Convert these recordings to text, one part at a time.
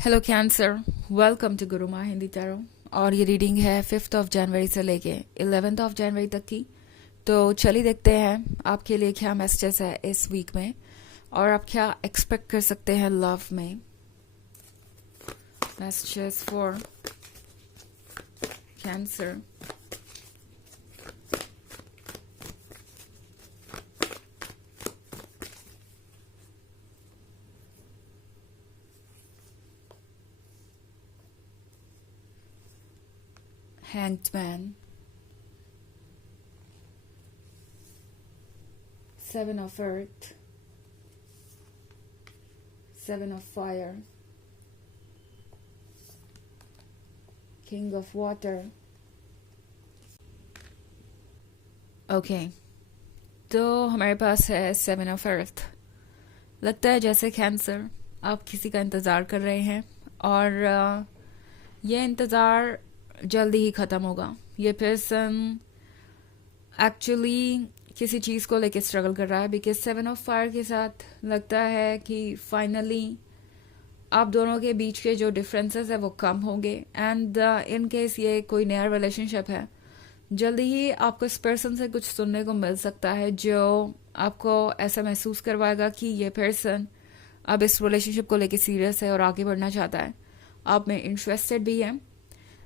Hello cancer, welcome to Guruma Hindi tarot. और ये reading है 5th ऑफ जनवरी से लेके 11th ऑफ जनवरी तक की। तो चलिए देखते हैं आपके लिए क्या मैसेजेस है इस वीक में और आप क्या एक्सपेक्ट कर सकते हैं लव में। Messages for cancer. Hanged Man, 7 of Earth, 7 of Fire, King of Water. Okay, तो हमारे पास है 7 of Earth। लगता है जैसे कैंसर आप किसी का इंतज़ार कर रहे हैं और ये इंतज़ार जल्दी ही ख़त्म होगा। ये पर्सन एक्चुअली किसी चीज़ को लेके स्ट्रगल कर रहा है बिकॉज 7 ऑफ फायर के साथ लगता है कि फाइनली आप दोनों के बीच के जो डिफरेंसेस है वो कम होंगे एंड इन केस ये कोई नया रिलेशनशिप है जल्दी ही आपको इस पर्सन से कुछ सुनने को मिल सकता है जो आपको ऐसा महसूस करवाएगा कि ये पर्सन अब इस रिलेशनशिप को लेके सीरियस है और आगे बढ़ना चाहता है, आप में इंटरेस्टेड भी है।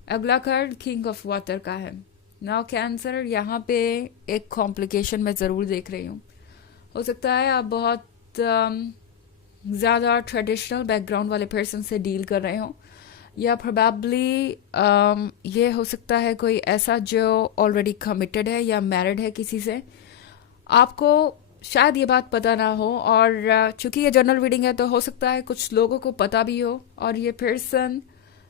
अगला कार्ड किंग ऑफ वाटर का है। नाउ कैंसर, यहाँ पे एक कॉम्प्लिकेशन मैं ज़रूर देख रही हूँ। हो सकता है आप बहुत ज़्यादा ट्रेडिशनल बैकग्राउंड वाले पर्सन से डील कर रहे हो या प्रोबेबली ये हो सकता है कोई ऐसा जो ऑलरेडी कमिटेड है या मैरिड है किसी से। आपको शायद ये बात पता ना हो और चूंकि ये जनरल रीडिंग है तो हो सकता है कुछ लोगों को पता भी हो और ये पर्सन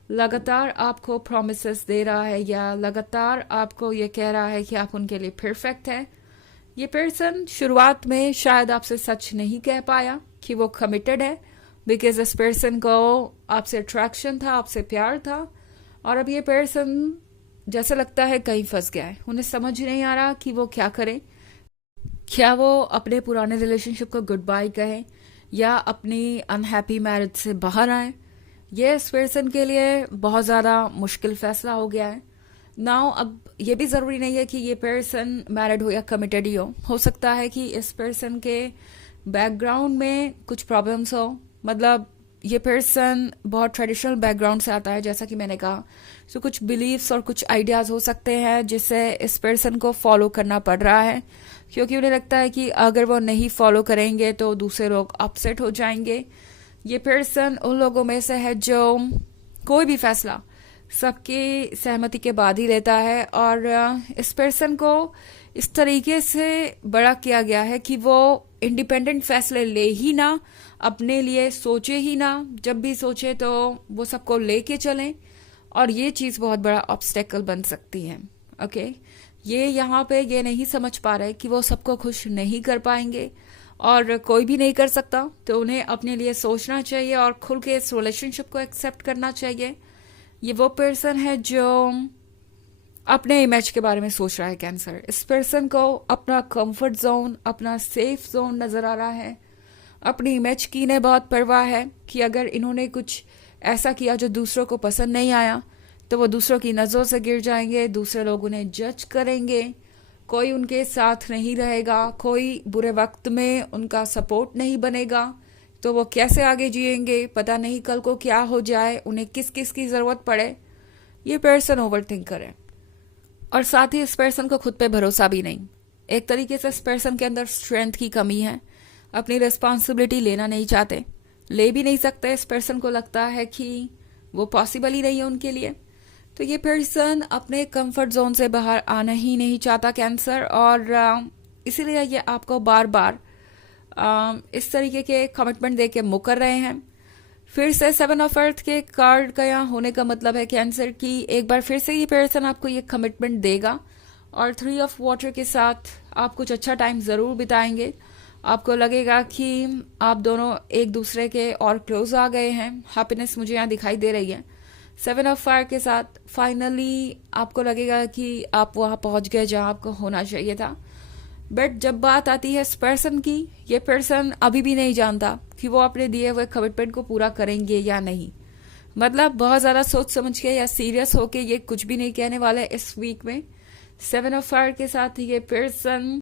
लगातार आपको प्रॉमिसेस दे रहा है या लगातार आपको ये कह रहा है कि आप उनके लिए परफेक्ट है। ये पर्सन शुरुआत में शायद आपसे सच नहीं कह पाया कि वो कमिटेड है बिकॉज इस पर्सन को आपसे अट्रैक्शन था, आपसे प्यार था और अब ये पर्सन जैसे लगता है कहीं फंस गया है। उन्हें समझ नहीं आ रहा कि वो क्या करे, क्या वो अपने पुराने रिलेशनशिप को गुड बाय कहें या अपनी अनहैप्पी मैरिज से बाहर आए। ये इस पर्सन के लिए बहुत ज़्यादा मुश्किल फैसला हो गया है। नाउ अब ये भी ज़रूरी नहीं है कि ये पर्सन मैरिड हो या कमिटेड ही हो सकता है कि इस पर्सन के बैकग्राउंड में कुछ प्रॉब्लम्स हो। मतलब ये पर्सन बहुत ट्रेडिशनल बैकग्राउंड से आता है जैसा कि मैंने कहा, तो कुछ बिलीव्स और कुछ आइडियाज़ हो सकते हैं जिससे इस पर्सन को फॉलो करना पड़ रहा है क्योंकि उन्हें लगता है कि अगर वो नहीं फॉलो करेंगे तो दूसरे लोग अपसेट हो जाएंगे। ये पर्सन उन लोगों में से है जो कोई भी फैसला सबकी सहमति के बाद ही लेता है और इस पर्सन को इस तरीके से बड़ा किया गया है कि वो इंडिपेंडेंट फैसले ले ही ना, अपने लिए सोचे ही ना, जब भी सोचे तो वो सबको लेके चलें और ये चीज़ बहुत बड़ा ऑब्स्टेकल बन सकती है। ओके, ये यहाँ पे ये नहीं समझ पा रहे कि वो सबको खुश नहीं कर पाएंगे और कोई भी नहीं कर सकता, तो उन्हें अपने लिए सोचना चाहिए और खुल के इस रिलेशनशिप को एक्सेप्ट करना चाहिए। ये वो पर्सन है जो अपने इमेज के बारे में सोच रहा है कैंसर। इस पर्सन को अपना कंफर्ट जोन, अपना सेफ जोन नज़र आ रहा है। अपनी इमेज की इन्हें बहुत परवाह है कि अगर इन्होंने कुछ ऐसा किया जो दूसरों को पसंद नहीं आया तो वो दूसरों की नज़रों से गिर जाएंगे, दूसरे लोग उन्हें जज करेंगे, कोई उनके साथ नहीं रहेगा, कोई बुरे वक्त में उनका सपोर्ट नहीं बनेगा, तो वो कैसे आगे जिएंगे, पता नहीं कल को क्या हो जाए, उन्हें किस किस की ज़रूरत पड़े। ये पर्सन ओवर थिंकर है और साथ ही इस पर्सन को खुद पे भरोसा भी नहीं। एक तरीके से इस पर्सन के अंदर स्ट्रेंथ की कमी है, अपनी रिस्पॉन्सिबिलिटी लेना नहीं चाहते, ले भी नहीं सकते। इस पर्सन को लगता है कि वो पॉसिबल ही नहीं है उनके लिए। तो ये पर्सन अपने कंफर्ट जोन से बाहर आना ही नहीं चाहता कैंसर और इसीलिए ये आपको बार बार इस तरीके के कमिटमेंट दे के मुकर रहे हैं। फिर से 7 ऑफ अर्थ के कार्ड का यहाँ होने का मतलब है कैंसर की एक बार फिर से ये पर्सन आपको ये कमिटमेंट देगा और 3 ऑफ वाटर के साथ आप कुछ अच्छा टाइम ज़रूर बिताएंगे। आपको लगेगा कि आप दोनों एक दूसरे के और क्लोज आ गए हैं, हैप्पीनेस मुझे यहाँ दिखाई दे रही है। 7 ऑफ फायर के साथ फाइनली आपको लगेगा कि आप वहाँ पहुँच गए जहाँ आपको होना चाहिए था। बट जब बात आती है इस पर्सन की, ये पर्सन अभी भी नहीं जानता कि वो अपने दिए हुए कमिटमेंट को पूरा करेंगे या नहीं। मतलब बहुत ज़्यादा सोच समझ के या सीरियस होके ये कुछ भी नहीं कहने वाला है इस वीक में। 7 ऑफ फायर के साथ ये पर्सन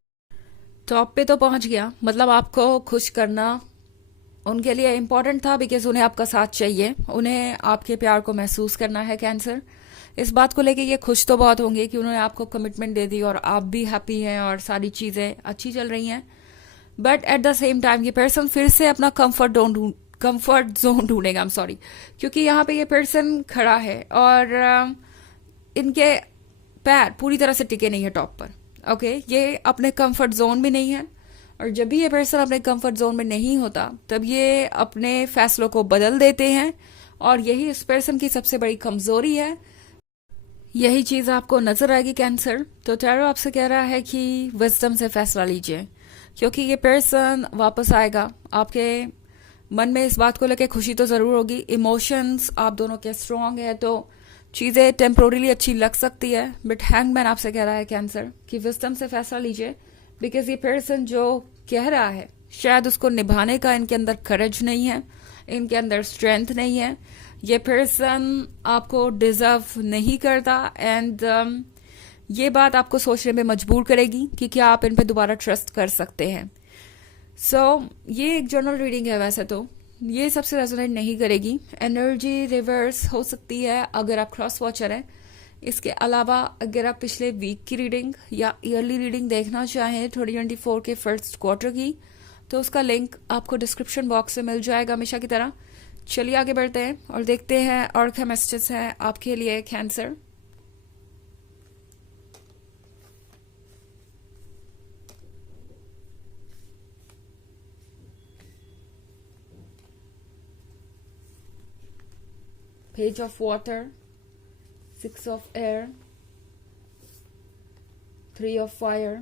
टॉप पे तो पहुंच गया, मतलब आपको खुश करना उनके लिए इम्पोर्टेंट था, बिकॉज उन्हें आपका साथ चाहिए, उन्हें आपके प्यार को महसूस करना है कैंसर। इस बात को लेके ये खुश तो बहुत होंगे कि उन्होंने आपको कमिटमेंट दे दी और आप भी हैप्पी हैं और सारी चीज़ें अच्छी चल रही हैं। But at the same time ये पर्सन फिर से अपना कंफर्ट जोन ढूंढेगा। आई एम सॉरी, क्योंकि यहाँ पे ये पर्सन खड़ा है और इनके पैर पूरी तरह से टिके नहीं है टॉप पर। ओके, ये अपने कंफर्ट जोन में नहीं है, और जब भी ये पर्सन अपने कंफर्ट जोन में नहीं होता तब ये अपने फैसलों को बदल देते हैं, और यही इस पर्सन की सबसे बड़ी कमजोरी है। यही चीज आपको नजर आएगी कैंसर। तो टैरो आपसे कह रहा है कि विजडम से फैसला लीजिए, क्योंकि ये पर्सन वापस आएगा। आपके मन में इस बात को लेकर खुशी तो जरूर होगी, इमोशंस आप दोनों के स्ट्रांग है, तो चीजें टेम्पोरली अच्छी लग सकती है। बट हैंगमैन आपसे कह रहा है कैंसर कि विजडम से फैसला लीजिए, बिकॉज ये पर्सन जो कह रहा है शायद उसको निभाने का इनके अंदर करेज नहीं है, इनके अंदर स्ट्रेंथ नहीं है। ये पर्सन आपको डिजर्व नहीं करता, एंड ये बात आपको सोचने में मजबूर करेगी कि क्या आप इन पे दोबारा ट्रस्ट कर सकते हैं। ये एक जनरल रीडिंग है, वैसे तो ये सबसे रेजोनेट नहीं करेगी। एनर्जी रिवर्स हो सकती है अगर आप क्रॉस वॉचर हैं। इसके अलावा अगर आप पिछले वीक की रीडिंग या ईयरली रीडिंग देखना चाहें 2024 के फर्स्ट क्वार्टर की, तो उसका लिंक आपको डिस्क्रिप्शन बॉक्स में मिल जाएगा हमेशा की तरह। चलिए आगे बढ़ते हैं और देखते हैं और क्या मैसेजेस हैं आपके लिए cancer. Page of water, 6 of air, 3 of fire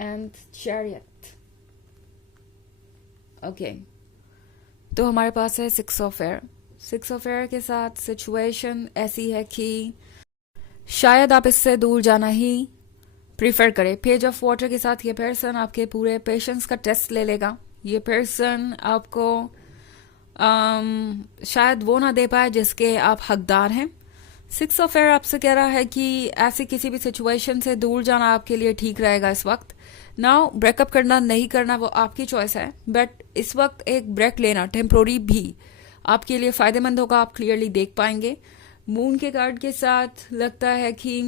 and chariot. Okay, तो हमारे पास है 6 of air। 6 of air के साथ सिचुएशन ऐसी है कि शायद आप इससे दूर जाना ही प्रीफर करें। पेज ऑफ वाटर के साथ ये पर्सन आपके पूरे पेशेंस का टेस्ट ले लेगा। ये पर्सन आपको शायद वो ना दे पाए जिसके आप हकदार हैं। 6 ऑफ एयर आपसे कह रहा है कि ऐसी किसी भी सिचुएशन से दूर जाना आपके लिए ठीक रहेगा इस वक्त। नाउ ब्रेकअप करना नहीं करना वो आपकी चॉइस है, बट इस वक्त एक ब्रेक लेना टेम्पोरी भी आपके लिए फायदेमंद होगा, आप क्लियरली देख पाएंगे। मून के कार्ड के साथ लगता है कि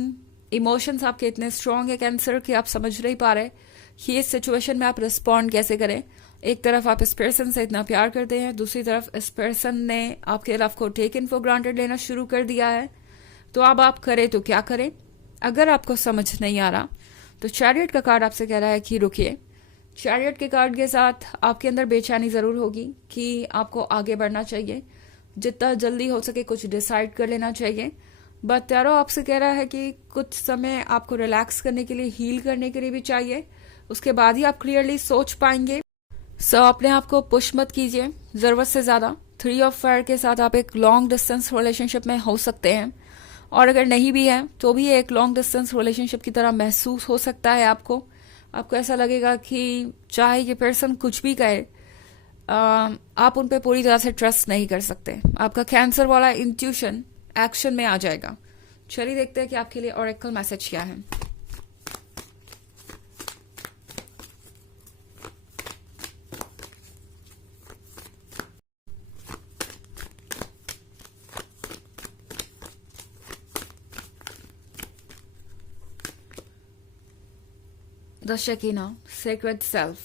इमोशंस आपके इतने स्ट्रांग है कैंसर कि आप समझ नहीं पा रहे कि इस सिचुएशन में आप रिस्पॉन्ड कैसे करें। एक तरफ आप इस पर्सन से इतना प्यार करते हैं, दूसरी तरफ इस पर्सन ने आपके लव को टेक इन फॉर ग्रांटेड लेना शुरू कर दिया है। तो अब आप करें तो क्या करें? अगर आपको समझ नहीं आ रहा तो चैरियट का कार्ड आपसे कह रहा है कि रुकिए। चैरियट के कार्ड के साथ आपके अंदर बेचैनी जरूर होगी कि आपको आगे बढ़ना चाहिए, जितना जल्दी हो सके कुछ डिसाइड कर लेना चाहिए। बट टैरो आपसे कह रहा है कि कुछ समय आपको रिलैक्स करने के लिए, हील करने के लिए भी चाहिए, उसके बाद ही आप क्लियरली सोच पाएंगे। अपने आप को पुश मत कीजिए जरूरत से ज्यादा। 3 ऑफ फायर के साथ आप एक लॉन्ग डिस्टेंस रिलेशनशिप में हो सकते हैं, और अगर नहीं भी है तो भी एक लॉन्ग डिस्टेंस रिलेशनशिप की तरह महसूस हो सकता है आपको। ऐसा लगेगा कि चाहे ये पर्सन कुछ भी कहे, आप उन पे पूरी तरह से ट्रस्ट नहीं कर सकते। आपका कैंसर वाला इंट्यूशन एक्शन में आ जाएगा। चलिए देखते हैं कि आपके लिए ऑरेकल मैसेज क्या है। The Shekinah, Sacred Self.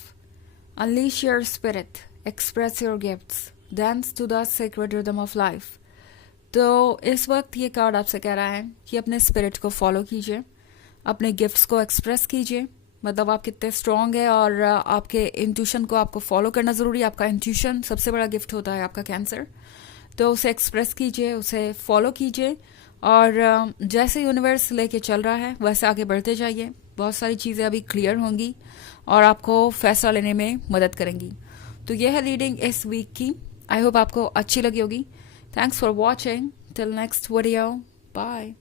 Unleash your spirit, express your gifts, dance to the sacred rhythm of life. तो इस वक्त ये कार्ड आपसे कह रहा है कि अपने स्पिरिट को फॉलो कीजिए, अपने गिफ्ट्स को एक्सप्रेस कीजिए। मतलब आप कितने स्ट्रांग है और आपके इंट्यूशन को आपको फॉलो करना जरूरी है। आपका इंट्यूशन सबसे बड़ा गिफ्ट होता है आपका कैंसर। तो उसे एक्सप्रेस कीजिए, उसे फॉलो कीजिए, और जैसे यूनिवर्स लेके चल रहा है वैसे आगे बढ़ते जाइए। बहुत सारी चीज़ें अभी क्लियर होंगी और आपको फैसला लेने में मदद करेंगी। तो यह है रीडिंग इस वीक की। आई होप आपको अच्छी लगी होगी। Thanks for watching. Till next video, bye.